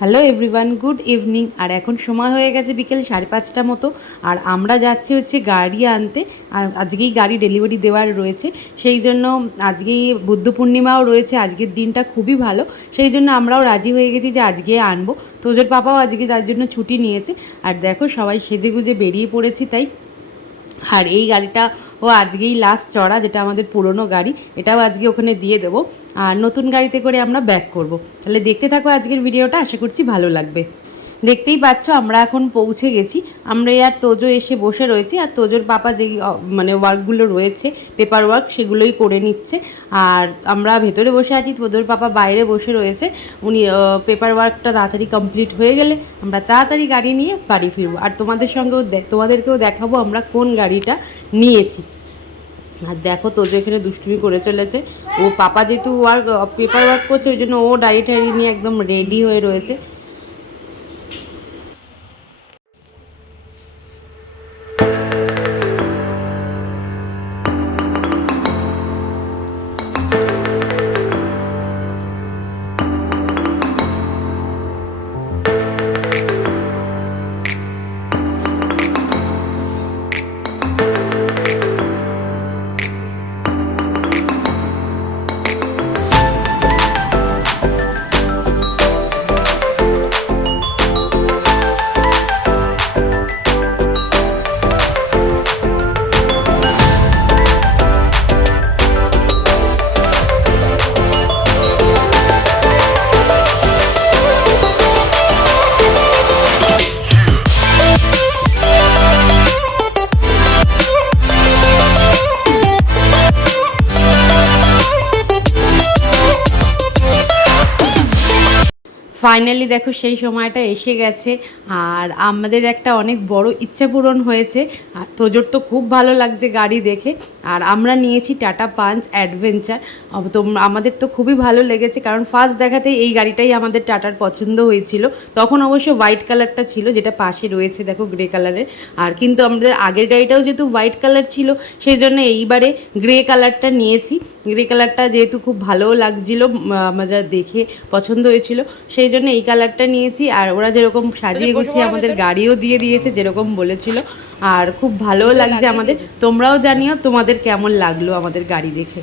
Hello everyone, good evening. আর এখন সময় হয়ে গেছে বিকেল 5:30 মতো। আর আমরা যাচ্ছি হচ্ছে গাড়ি আনতে। আর আজকেই গাড়ি ডেলিভারি দেওয়ার রয়েছে, সেই জন্য আজকেই বুদ্ধ পূর্ণিমাও রয়েছে। আজকের দিনটা খুবই ভালো, সেই জন্য আমরাও রাজি হয়ে গেছি যে আজকে আনবো। তোজোর পাপাও আজকে তার জন্য ছুটি নিয়েছে। আর দেখো সবাই সেজে গুজে বেরিয়ে পড়েছি তাই। আর এই গাড়িটা আজকেই লাস্ট চড়া, যেটা আমাদের পুরনো গাড়ি, এটাও আজকে ওখানে দিয়ে দেবো। আর নতুন গাড়িতে করে আমরা ব্যাক করব। তাহলে দেখতে থাকো আজকের ভিডিওটা, আশা করছি ভালো লাগবে। দেখতেই পাচ্ছ আমরা এখন পৌঁছে গেছি। আমরা আর তোজো এসে বসে রয়েছি, আর তোজোর পাপা যে মানে ওয়ার্কগুলো রয়েছে, পেপার ওয়ার্ক, সেগুলোই করে নিচ্ছে। আর আমরা ভেতরে বসে আছি, তোজোর পাপা বাইরে বসে রয়েছে। উনি পেপার ওয়ার্কটা তাড়াতাড়ি কমপ্লিট হয়ে গেলে আমরা তাড়াতাড়ি গাড়ি নিয়ে বাড়ি ফিরবো। আর তোমাদেরকেও দেখাবো আমরা কোন গাড়িটা নিয়েছি। আর দেখো তোজো এখানে দুষ্টুমি করে চলেছে। ও পাপা যেহেতু পেপার ওয়ার্ক করছে, ওই জন্য ও ডায়েরি টায়েরি নিয়ে একদম রেডি হয়ে রয়েছে। ফাইনালি দেখো সেই সময়টা এসে গেছে। আর আমাদের একটা অনেক বড় ইচ্ছা পূরণ হয়েছে। আর তোজোর তো খুব ভালো লাগছে গাড়ি দেখে। আর আমরা নিয়েছি টাটা পাঞ্চ অ্যাডভেঞ্চার। তো আমাদের তো খুবই ভালো লেগেছে, কারণ ফার্স্ট দেখাতেই এই গাড়িটাই আমাদের টাটার পছন্দ হয়েছিল। তখন অবশ্য হোয়াইট কালারটা ছিল, যেটা পাশে রয়েছে দেখো গ্রে কালারের। আর কিন্তু আমাদের আগের গাড়িটাও যেহেতু হোয়াইট কালার ছিল, সেই জন্য এইবারে গ্রে কালারটা নিয়েছি। গ্রে কালারটা যেহেতু খুব ভালোও লাগছিল, আমাদের দেখে পছন্দ হয়েছিল, সেই জন্য এই কালারটা নিয়েছি। আর ওরা যেরকম সাজিয়ে গুছিয়ে আমাদের গাড়িও দিয়ে দিয়েছে যেরকম বলেছিল, আর খুব ভালোও লাগছে আমাদের। তোমরাও জানিও তোমাদের কেমন লাগলো আমাদের গাড়ি দেখে।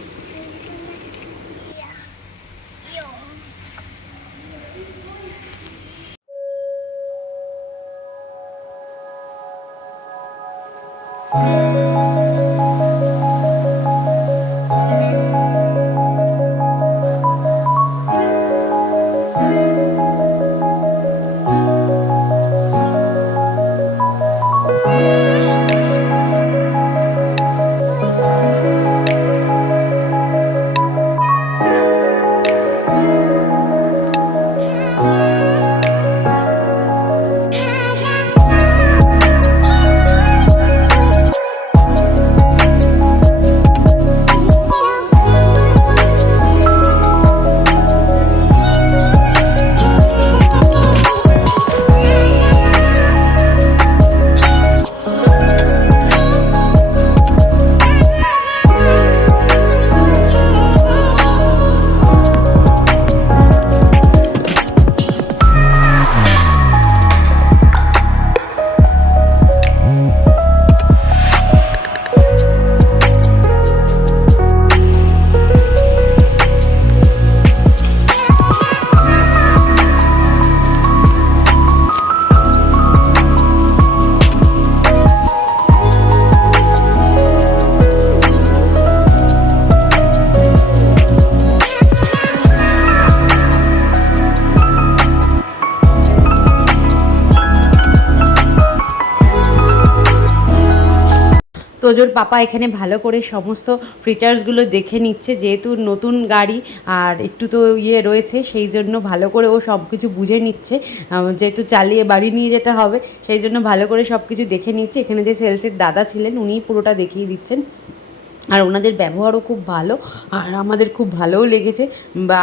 তোজোর পাপা এখানে ভালো করে সমস্ত ফিচার্সগুলো দেখে নিচ্ছে, যেহেতু নতুন গাড়ি আর একটু তো রয়েছে, সেই জন্য ভালো করে ও সব কিছু বুঝে নিচ্ছে। যেহেতু চালিয়ে বাড়ি নিয়ে যেতে হবে, সেই জন্য ভালো করে সব কিছু দেখে নিচ্ছে। এখানে যে সেলসের দাদা ছিলেন, উনিই পুরোটা দেখিয়ে দিচ্ছেন। আর ওনাদের ব্যবহারও খুব ভালো, আর আমাদের খুব ভালোও লেগেছে।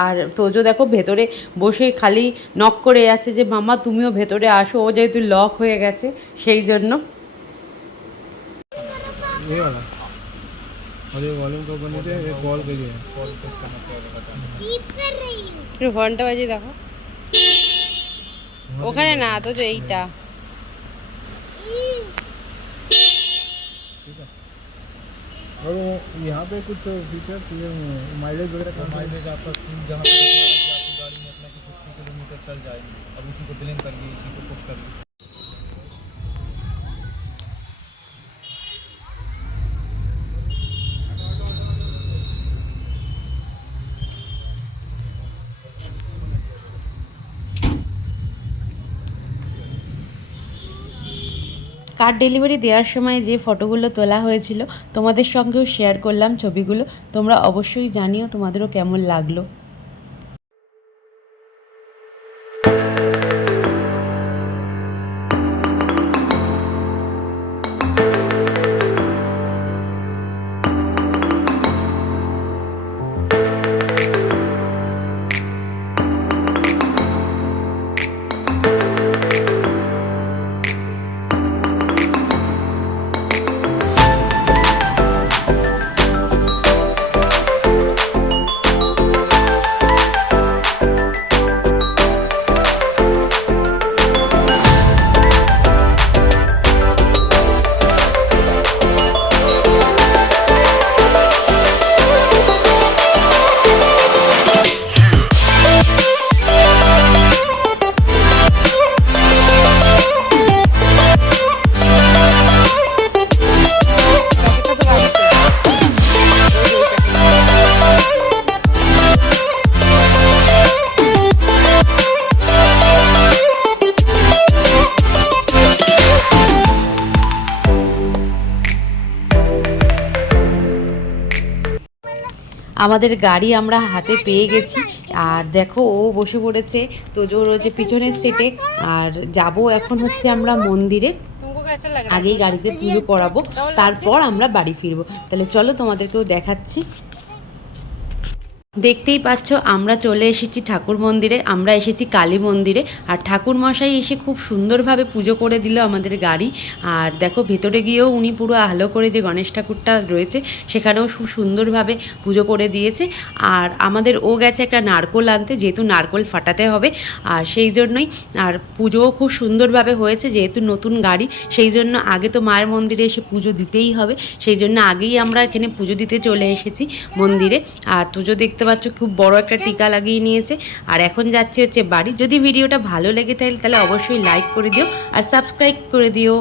আর তোজো দেখো ভেতরে বসে খালি নক করে যাচ্ছে যে মামা তুমিও ভেতরে আসো, ও যেহেতু লক হয়ে গেছে সেই জন্য। ये वाला और ये वॉल्यूम को बंद है, ये कॉल के लिए बीप कर रही हूँ। ঘন্টা বাজে দেখো। ওখানে না তো যে এইটা ठीक है। और वो यहाँ पे कुछ फीचर्स ये माइलेज वगैरह का माइलेज आपका फ्यूल जहाँ पे दिखा रहा है कि आपकी गाड़ी में अपना की 50 किलोमीटर चल जाएगी। अब उसी को ब्लेंड करिए, इसी को पुश करिए। কার ডেলিভারি দেওয়ার সময় যে ফটোগুলো তোলা হয়েছিল তোমাদের সঙ্গেও শেয়ার করলাম ছবিগুলো, তোমরা অবশ্যই জানিও তোমাদেরও কেমন লাগলো। আমাদের গাড়ি আমরা হাতে পেয়ে গেছি, আর দেখো ও বসে পড়েছে তোজোর যে পিছনের সিটে। আর যাব এখন হচ্ছে আমরা মন্দিরে, আগেই গাড়িতে পুজো করাবো, তারপর আমরা বাড়ি ফিরবো। তাহলে চলো তোমাদেরকেও দেখাচ্ছি। দেখতেই পাচ্ছ আমরা চলে এসেছি ঠাকুর মন্দিরে, আমরা এসেছি কালী মন্দিরে। আর ঠাকুর মশাই এসে খুব সুন্দরভাবে পুজো করে দিল আমাদের গাড়ি। আর দেখো ভেতরে গিয়েও উনি পুরো আলো করে যে গণেশ ঠাকুরটা রয়েছে সেখানেও খুব সুন্দরভাবে পুজো করে দিয়েছে। আর আমাদের ও গেছে একটা নারকোল আনতে, যেহেতু নারকোল ফাটাতে হবে, আর সেই জন্যই। আর পুজোও খুব সুন্দরভাবে হয়েছে, যেহেতু নতুন গাড়ি সেই জন্য আগে তো মায়ের মন্দিরে এসে পুজো দিতেই হবে, সেই জন্য আগেই আমরা এখানে পুজো দিতে চলে এসেছি মন্দিরে। আর পুজো দেখতে পাচ্ছ খুব বড় একটা টিকা লাগিয়ে নিয়েছে। আর এখন যাচ্ছি হচ্ছে বাড়ি। যদি ভিডিওটা ভালো লেগে থাকে তাহলে অবশ্যই লাইক করে দিও আর সাবস্ক্রাইব করে দিও।